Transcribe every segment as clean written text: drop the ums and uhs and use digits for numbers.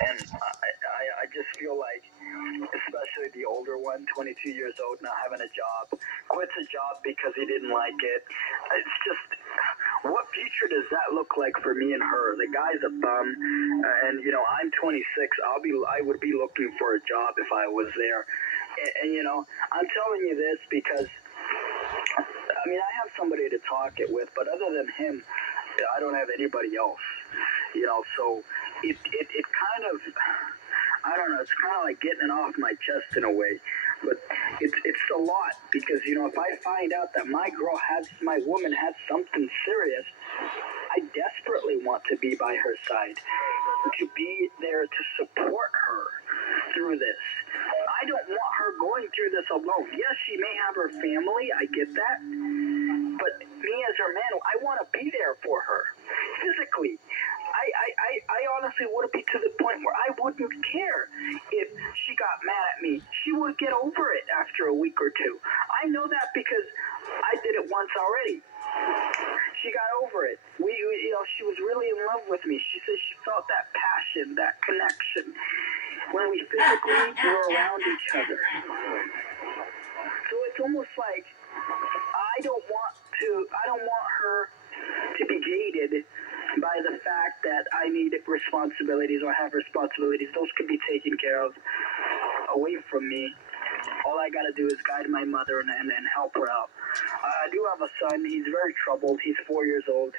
And I just feel like, especially the older one, 22 years old, not having a job, quits a job because he didn't like it. It's just, what future does that look like for me and her? The guy's a bum, and I'm 26. I would be looking for a job if I was there. And I'm telling you this because, I mean, I have somebody to talk it with, but other than him, I don't have anybody else. So it kind of, I don't know, it's kind of like getting it off my chest in a way. But it's a lot because, if I find out that my woman has something serious, I desperately want to be by her side, to be there to support her through this. I don't want her going through this alone. Yes, she may have her family, I get that. But me as her man, I want to be there for her physically. I honestly would be to the point where I wouldn't care if she got mad at me. She would get over it after a week or two. I know that because I did it once already. She got over it. She was really in love with me. She said she felt that passion, that connection when we physically were around each other. So it's almost like I don't want her to be gated by the fact that I need responsibilities or have responsibilities. Those can be taken care of away from me. All I got to do is guide my mother and help her out. I do have a son. He's very troubled. He's 4 years old.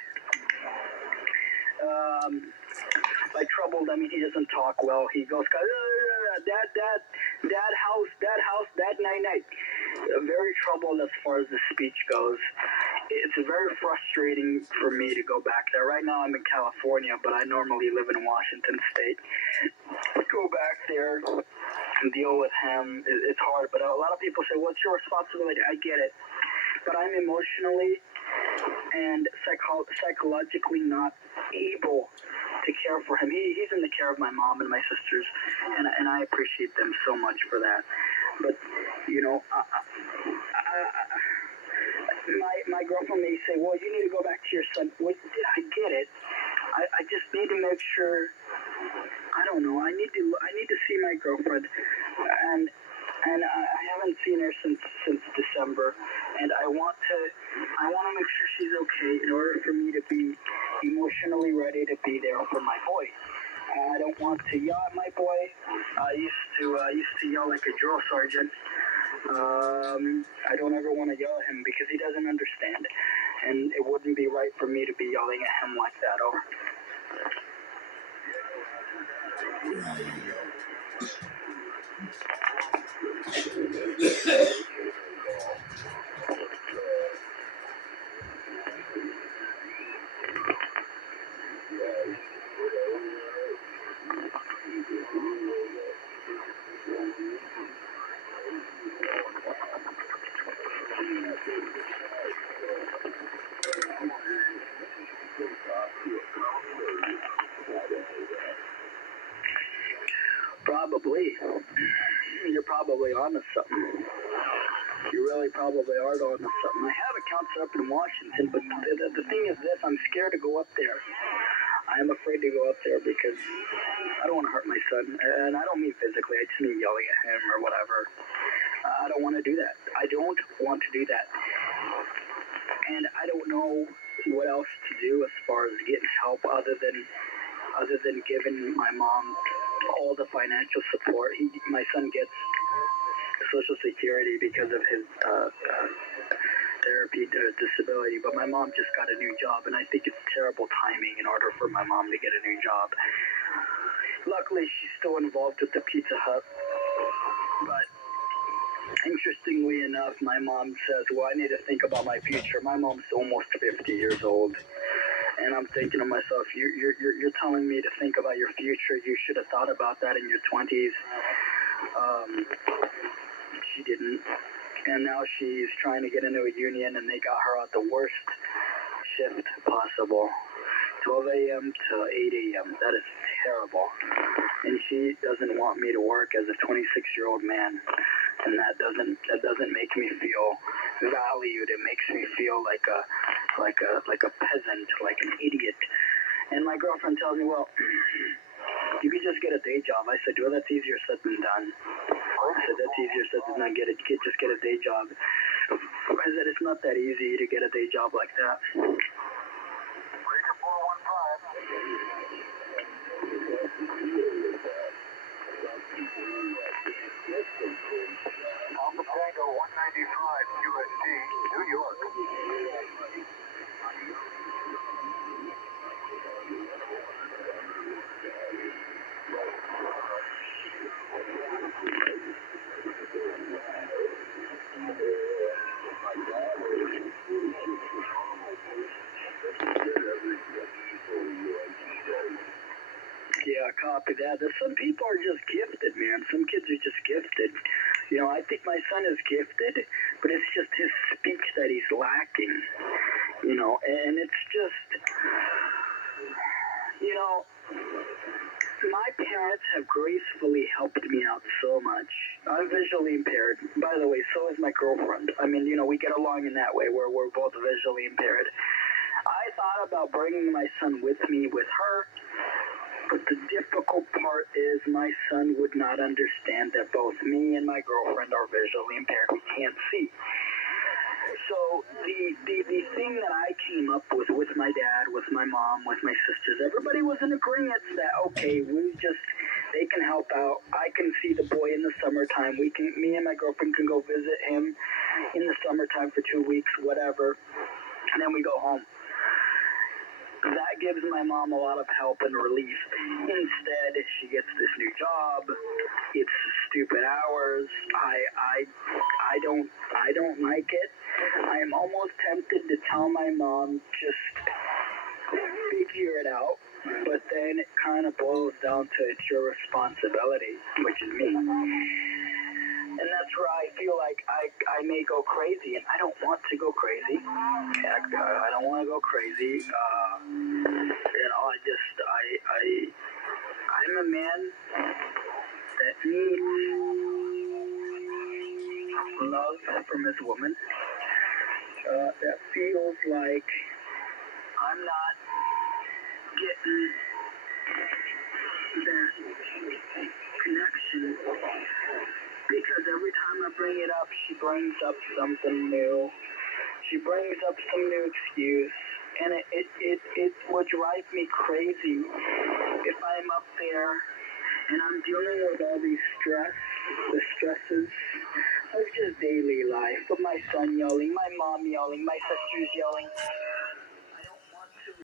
By troubled, I mean he doesn't talk well. He goes, dad, house, dad, night. Very troubled as far as the speech goes. It's very frustrating for me to go back there. Right now I'm in California, but I normally live in Washington State. Go back there and deal with him. It's hard, but a lot of people say, what's your responsibility? I get it. But I'm emotionally and psychologically not able to care for him. He's in the care of my mom and my sisters, and I appreciate them so much for that. But, my girlfriend may say, well, you need to go back to your son. Well, I get it. I just need to make sure, I don't know, I need to see my girlfriend, and I haven't seen her since December, and I want to make sure she's okay in order for me to be emotionally ready to be there for my boy. I don't want to yell at my boy. I used to yell like a drill sergeant. I don't ever want to yell at him because he doesn't understand, and it wouldn't be right for me to be yelling at him like that. Probably. You're probably onto something. You really probably are onto something. I have accounts up in Washington, but the thing is this, I'm scared to go up there. I'm afraid to go up there because I don't want to hurt my son. And I don't mean physically, I just mean yelling at him or whatever. I don't want to do that. I don't want to do that. And I don't know what else to do as far as getting help other than giving my mom all the financial support. My son gets Social Security because of his therapy disability, but my mom just got a new job, and I think it's terrible timing in order for my mom to get a new job. Luckily, she's still involved with the Pizza Hut, but interestingly enough, my mom says, well, I need to think about my future. My mom's almost 50 years old. And I'm thinking to myself, you're telling me to think about your future. You should have thought about that in your 20s. She didn't. And now she's trying to get into a union, and they got her out the worst shift possible. 12 a.m. to 8 a.m. That is terrible. And she doesn't want me to work as a 26-year-old man. And that doesn't make me feel valued. It makes me feel like a peasant, like an idiot. And my girlfriend tells me, well, You could just get a day job. I said, well, that's easier said than done. I said, that's easier said than done. Just get a day job. I said, it's not that easy to get a day job like that. Breaker 415. Alpha Tango 195 QST, New York. Yeah, copy that. Some people are just gifted, man. Some kids are just gifted. You know, I think my son is gifted, but it's just his speech that he's lacking. You know, and it's just, you know, my parents have gracefully helped me out so much. I'm visually impaired. By the way, so is my girlfriend. I mean, you know, we get along in that way where we're both visually impaired. I thought about bringing my son with me with her, but the difficult part is my son would not understand that both me and my girlfriend are visually impaired. We can't see. So the thing that I came up with my dad, with my mom, with my sisters, everybody was in agreement that, okay, they can help out. I can see the boy in the summertime. Me and my girlfriend can go visit him in the summertime for 2 weeks, whatever, and then we go home. That gives my mom a lot of help and relief. Instead, she gets this new job. It's stupid hours. I don't like it. I am almost tempted to tell my mom, just figure it out. But then it kind of boils down to it's your responsibility, which is me. And that's where I feel like I may go crazy, and I don't want to go crazy. I don't want to go crazy. You know, I'm a man that needs love from his woman. That feels like I'm not getting that connection, because every time I bring it up, she brings up something new. She brings up some new excuse, and it would drive me crazy if I'm up there and I'm dealing with all these the stresses of just daily life, of my son yelling, my mom yelling, my sisters yelling,